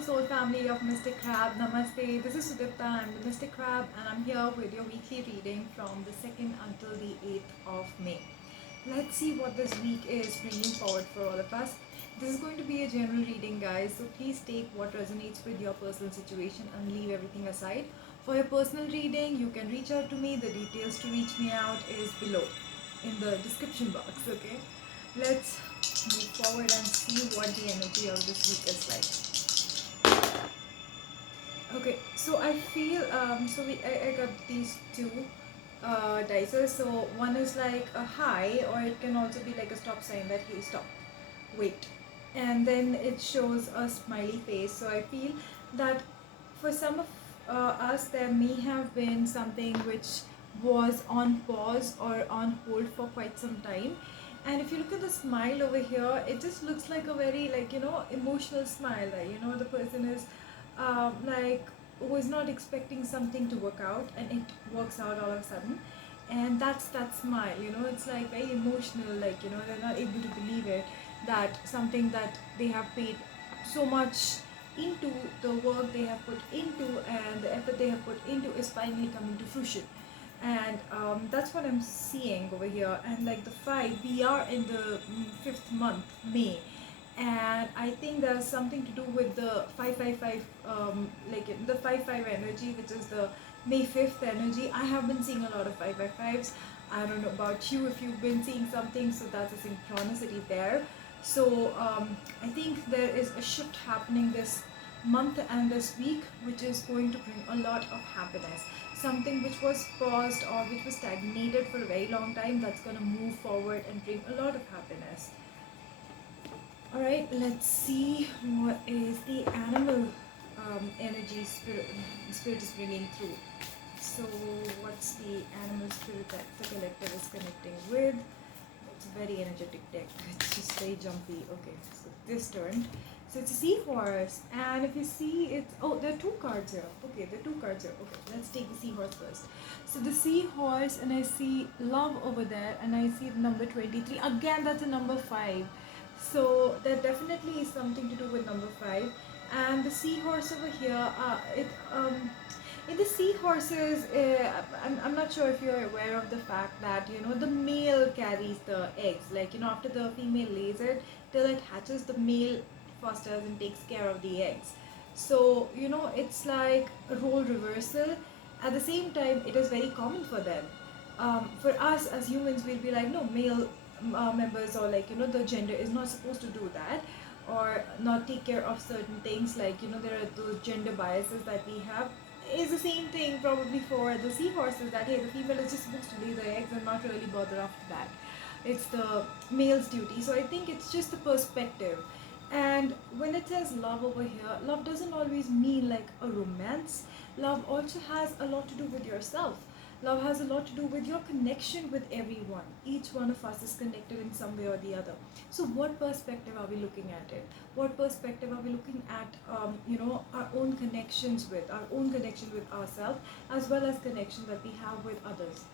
soul family of Mystic Crab. Namaste. This is Sudipta. I'm the Mystic Crab, and I'm here with your weekly reading from the 2nd until the 8th of May. Let's see what this week is bringing forward for all of us. This is going to be a general reading, guys, so please take what resonates with your personal situation and leave everything aside. For your personal reading, you can reach out to me. The details to reach me out is below in the description box, okay? Let's move forward and see what the energy of this week is like. Okay, so I feel I got these two dices. So one is like a high, or it can also be like a stop sign that hey, stop, wait, and then it shows a smiley face. So I feel that for some of us, there may have been something which was on pause or on hold for quite some time. And if you look at the smile over here, it just looks like a very, like, emotional smile. The person is like, was not expecting something to work out, and it works out all of a sudden. And that's that smile, it's like very emotional, like, they're not able to believe it, that something that they have paid so much into, the work they have put into and the effort they have put into, is finally coming to fruition. And that's what I'm seeing over here. And like the 5, we are in the 5th month, May, and I think there's something to do with the 555, like the 5-5 energy, which is the May 5th energy. I have been seeing a lot of 555s. I don't know about you if you've been seeing something, so that's a synchronicity there. So I think there is a shift happening this month and this week, which is going to bring a lot of happiness. Something which was paused or which was stagnated for a very long time, that's going to move forward and bring a lot of happiness. Alright, let's see what is the animal energy spirit is bringing through. So what's the animal spirit that the collective is connecting with? It's a very energetic deck. It's just very jumpy. Okay, so this turn. So it's a seahorse, and if you see it's, oh, there are 2 cards here. Okay, there are 2 cards here. Okay, let's take the seahorse first. So the seahorse, and I see love over there, and I see the number 23. Again, that's a number 5. So there definitely is something to do with number 5. And the seahorse over here, in the seahorses, I'm not sure if you're aware of the fact that the male carries the eggs. Like, after the female lays it, till it hatches, the male fosters and takes care of the eggs. So it's like a role reversal. At the same time, it is very common for them. For us as humans, we'll be like, no, male members, or like the gender is not supposed to do that, or not take care of certain things, like there are those gender biases that we have. Is the same thing probably for the seahorses, that hey, the female is just supposed to lay the eggs and not really bother after that. It's the male's duty. So I think it's just the perspective. And when it says love over here, love doesn't always mean like a romance. Love also has a lot to do with yourself. Love has a lot to do with your connection with everyone. Each one of us is connected in some way or the other. So what perspective are we looking at it? What perspective are we looking at, our own connections with, our own connection with ourselves, as well as connection that we have with others.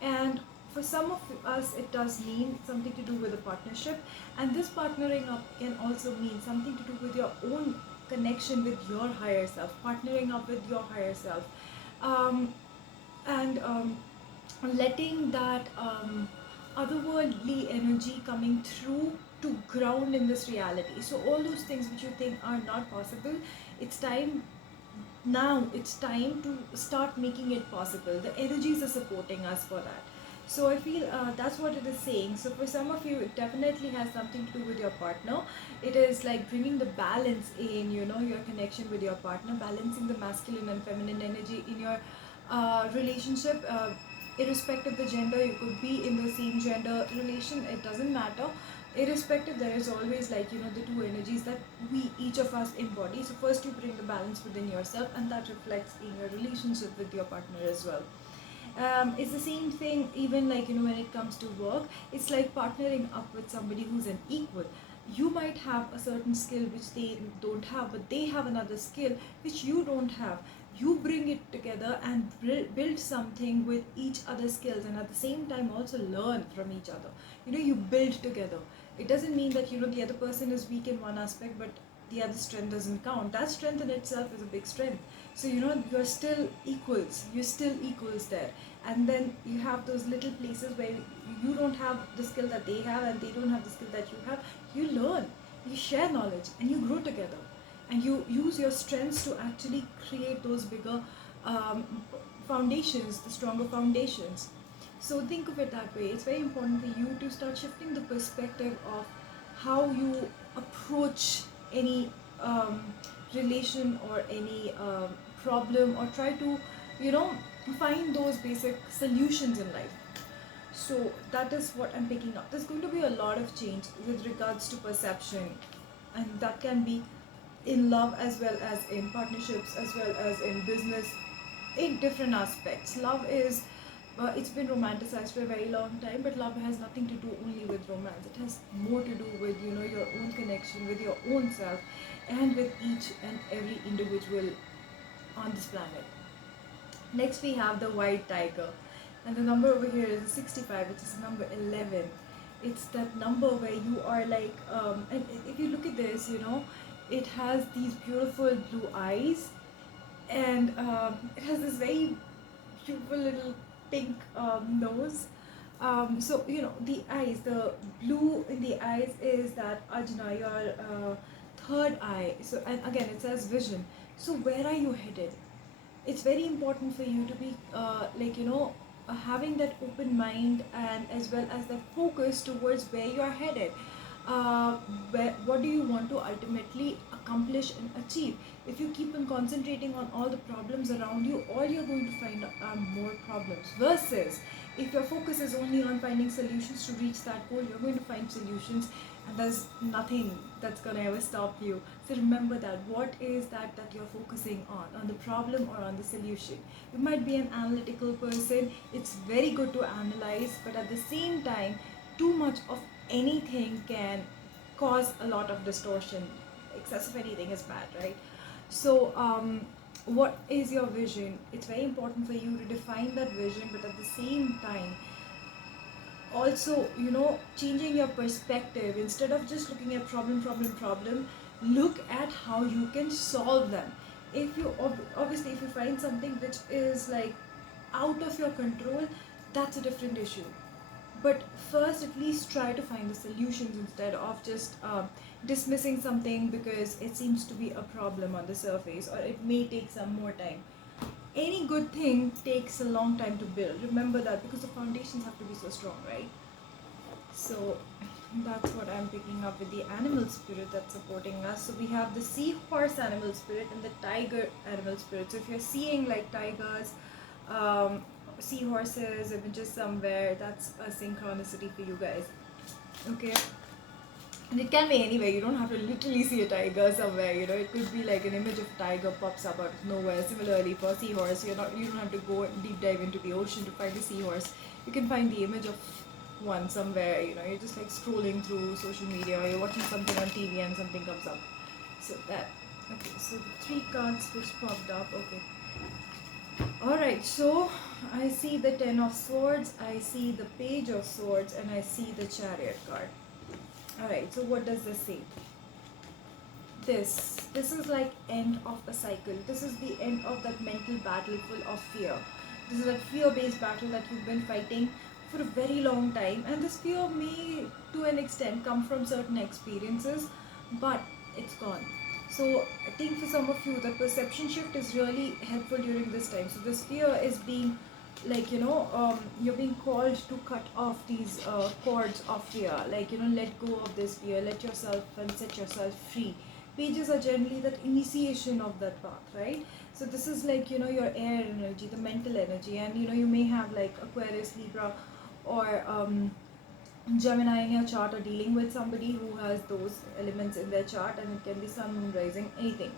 And for some of us, it does mean something to do with a partnership. And this partnering up can also mean something to do with your own connection with your higher self, partnering up with your higher self. And letting that otherworldly energy coming through to ground in this reality. So all those things which you think are not possible, it's time now, it's time to start making it possible. The energies are supporting us for that. So I feel that's what it is saying. So for some of you, it definitely has something to do with your partner. It is like bringing the balance in, your connection with your partner, balancing the masculine and feminine energy in your relationship. Irrespective of the gender, you could be in the same gender relation, it doesn't matter. Irrespective, there is always, like, the 2 energies that we, each of us, embody. So first you bring the balance within yourself, and that reflects in your relationship with your partner as well. It's the same thing even, like, when it comes to work. It's like partnering up with somebody who's an equal. You might have a certain skill which they don't have, but they have another skill which you don't have. You bring it together and build something with each other's skills, and at the same time also learn from each other. You build together. It doesn't mean that the other person is weak in one aspect, but the other strength doesn't count. That strength in itself is a big strength. So you're still equals, there. And then you have those little places where you don't have the skill that they have and they don't have the skill that you have. You learn, you share knowledge, and you grow together, and you use your strengths to actually create those bigger um, foundations, the stronger foundations. So think of it that way. It's very important for you to start shifting the perspective of how you approach any um, relation or any problem, or try to, you know, find those basic solutions in life. So that is what I'm picking up. There's going to be a lot of change with regards to perception, and that can be in love as well as in partnerships, as well as in business, in different aspects. Love is it's been romanticized for a very long time, but love has nothing to do only with romance. It has more to do with your own connection with your own self, and with each and every individual on this planet. Next we have the white tiger, and the number over here is 65, which is number 11. It's that number where you are like, and if you look at this, it has these beautiful blue eyes, and it has this very beautiful little pink nose. So the eyes, the blue in the eyes is that Ajna, your third eye. So, and again it says vision. So where are you headed? It's very important for you to be having that open mind, and as well as that focus towards where you are headed. What do you want to ultimately accomplish and achieve? If you keep on concentrating on all the problems around you, all you're going to find are more problems. Versus if your focus is only on finding solutions to reach that goal, you're going to find solutions, and there's nothing that's going to ever stop you. So remember that. What is that you're focusing on the problem or on the solution? You might be an analytical person. It's very good to analyze, but at the same time, too much of anything can cause a lot of distortion. Excess of anything is bad, right? So what is your vision? It's very important for you to define that vision, but at the same time also changing your perspective. Instead of just looking at problem, look at how you can solve them. If you obviously, if you find something which is like out of your control, that's a different issue. But first, at least try to find the solutions instead of just dismissing something because it seems to be a problem on the surface, or it may take some more time. Any good thing takes a long time to build. Remember that, because the foundations have to be so strong, right? So that's what I'm picking up with the animal spirit that's supporting us. So we have the seahorse animal spirit and the tiger animal spirit. So if you're seeing like tigers, seahorses, images somewhere, that's a synchronicity for you guys. Okay. And it can be anywhere. You don't have to literally see a tiger somewhere. It could be like an image of tiger pops up out of nowhere. Similarly for seahorse, you don't have to go deep dive into the ocean to find a seahorse. You can find the image of one somewhere. You're just like scrolling through social media, or you're watching something on TV and something comes up. So that. Okay. So the 3 cards which popped up. Okay. Alright, so I see the 10 of swords, I see the page of swords, and I see the chariot card. Alright, so what does this say? This is like end of a cycle. This is the end of that mental battle full of fear. This is that fear-based battle that you've been fighting for a very long time, and this fear may to an extent come from certain experiences, but it's gone. So I think for some of you, the perception shift is really helpful during this time. So this fear is being like, you're being called to cut off these cords of fear. Like, let go of this fear, let yourself and set yourself free. Pages are generally that initiation of that path, right? So this is like, your air energy, the mental energy, and you may have like Aquarius, Libra, or Gemini in your chart, or dealing with somebody who has those elements in their chart, and it can be sun, moon, rising, anything.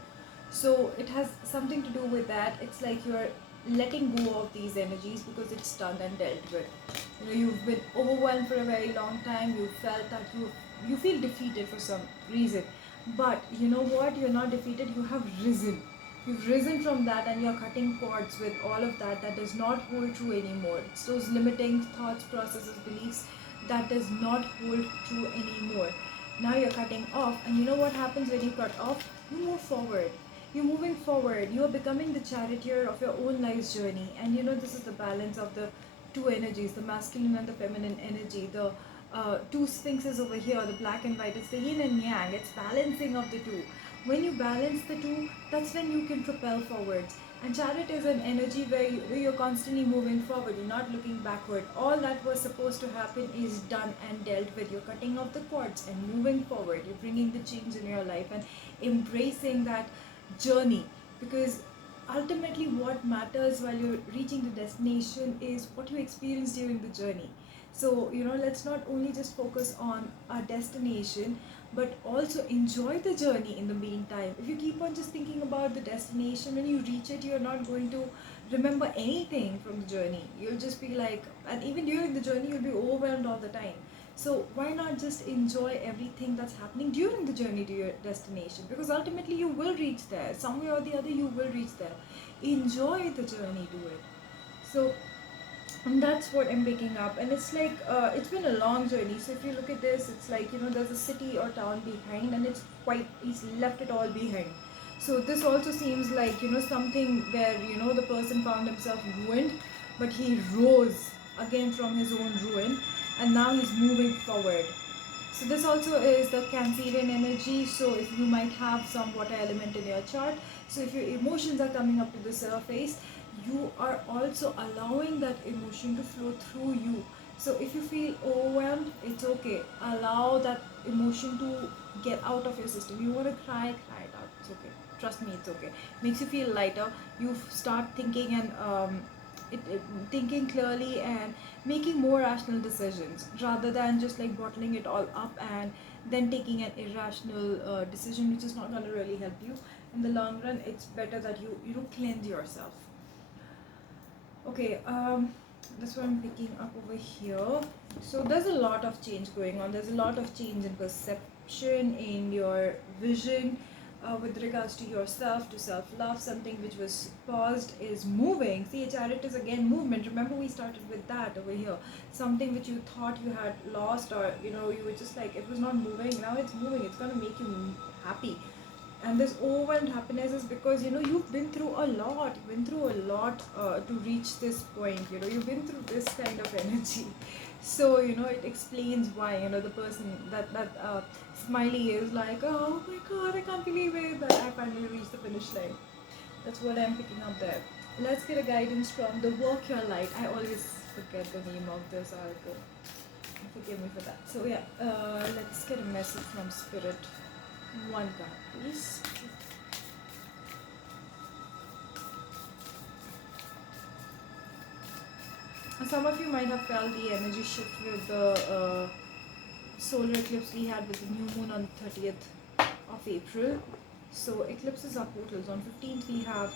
So it has something to do with that. It's like you're letting go of these energies because it's done and dealt with. You've been overwhelmed for a very long time. You felt that you feel defeated for some reason, but you know what? You're not defeated. You have risen. You've risen from that, and you're cutting cords with all of that does not hold true anymore. It's those limiting thoughts, processes, beliefs that does not hold true anymore. Now you're cutting off, and you know what happens when you cut off? You move forward. You're moving forward. You are becoming the charioteer of your own life's journey. And you know, this is the balance of the two energies, the masculine and the feminine energy. The two sphinxes over here, the black and white. It's the yin and yang. It's balancing of the two. When you balance the two, that's when you can propel forwards. And chariot is an energy where you're constantly moving forward, you're not looking backward. All that was supposed to happen is done and dealt with. You're cutting off the cords and moving forward. You're bringing the change in your life and embracing that journey. Because ultimately, what matters while you're reaching the destination is what you experience during the journey. So, you know, let's not only just focus on our destination, but also enjoy the journey in the meantime. If you keep on just thinking about the destination, when you reach it, you're not going to remember anything from the journey. You'll just be like, and even during the journey, you'll be overwhelmed all the time. So why not just enjoy everything that's happening during the journey to your destination? Because ultimately you will reach there. Some way or the other, you will reach there. Enjoy the journey to it. So, and that's what I'm picking up. And it's like, it's been a long journey. So if you look at this, it's like, you know, there's a city or town behind, and he's left it all behind. So this also seems like, you know, something where, you know, the person found himself ruined, but he rose again from his own ruin, and now he's moving forward. So this also is the Cancerian energy. So if you might have some water element in your chart, so if your emotions are coming up to the surface, you are also allowing that emotion to flow through you. So if you feel overwhelmed, it's okay. Allow that emotion to get out of your system. You want to cry it out. It's okay. Trust me, it's okay. Makes you feel lighter. You start thinking and thinking clearly and making more rational decisions rather than just like bottling it all up and then taking an irrational decision, which is not going to really help you in the long run. It's better that you know, cleanse yourself. Okay, that's what I'm picking up over here. So there's a lot of change going on. There's a lot of change in perception, in your vision, with regards to yourself, to self-love. Something which was paused is moving. See, a chariot is again movement. Remember, we started with that over here. Something which you thought you had lost, or you know, you were just like, it was not moving. Now it's moving. It's gonna make you happy. And this overwhelmed happiness is because, you know, you've been through a lot. You've been through a lot to reach this point. You know, you've been through this kind of energy. So, you know, it explains why, you know, the person that smiley is like, oh my god, I can't believe it that I finally reached the finish line. That's what I'm picking up there. Let's get a guidance from the Work Your Light. I always forget the name of this article. Forgive me for that. So yeah, let's get a message from Spirit. One card, please. Some of you might have felt the energy shift with the solar eclipse we had with the new moon on the 30th of April. So eclipses are portals. On 15th we have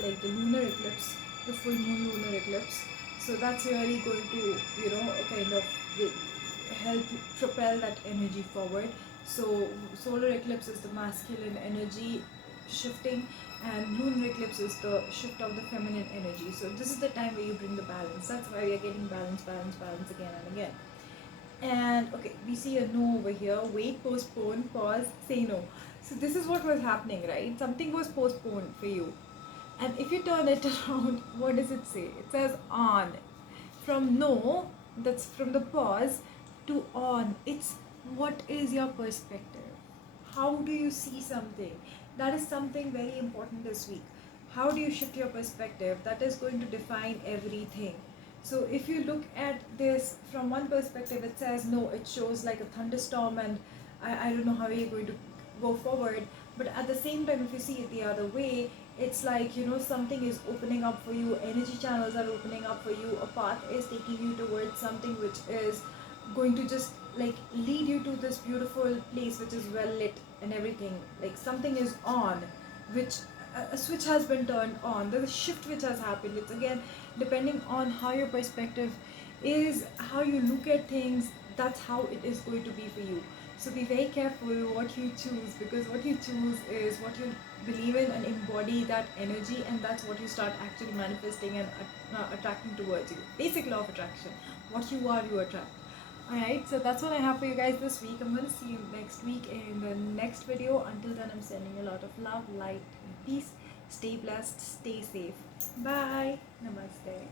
like the lunar eclipse, the full moon lunar eclipse. So that's really going to, you know, kind of help propel that energy forward. So solar eclipse is the masculine energy shifting, and lunar eclipse is the shift of the feminine energy. So this is the time where you bring the balance. That's why we are getting balance again and again. And okay, we see a no over here. Wait, postpone, pause, say no. So this is what was happening, right? Something was postponed for you. And if you turn it around, what does it say? It says on. From no, that's from the pause, to on. It's what is your perspective? How do you see something? That is something very important this week. How do you shift your perspective? That is going to define everything. So if you look at this from one perspective, it says no, it shows like a thunderstorm, and I don't know how you're going to go forward. But at the same time, if you see it the other way, it's like, you know, something is opening up for you, energy channels are opening up for you, a path is taking you towards something which is going to just like lead you to this beautiful place which is well lit and everything. Like something is on, which a switch has been turned on. There's a shift which has happened. It's again depending on how your perspective is, how you look at things. That's how it is going to be for you. So be very careful what you choose, because what you choose is what you believe in, and embody that energy, and that's what you start actually manifesting and attracting towards you. Basic law of attraction. What you are, you attract. Alright, so that's what I have for you guys this week. I'm going to see you next week in the next video. Until then, I'm sending a lot of love, light, and peace. Stay blessed, stay safe. Bye. Namaste.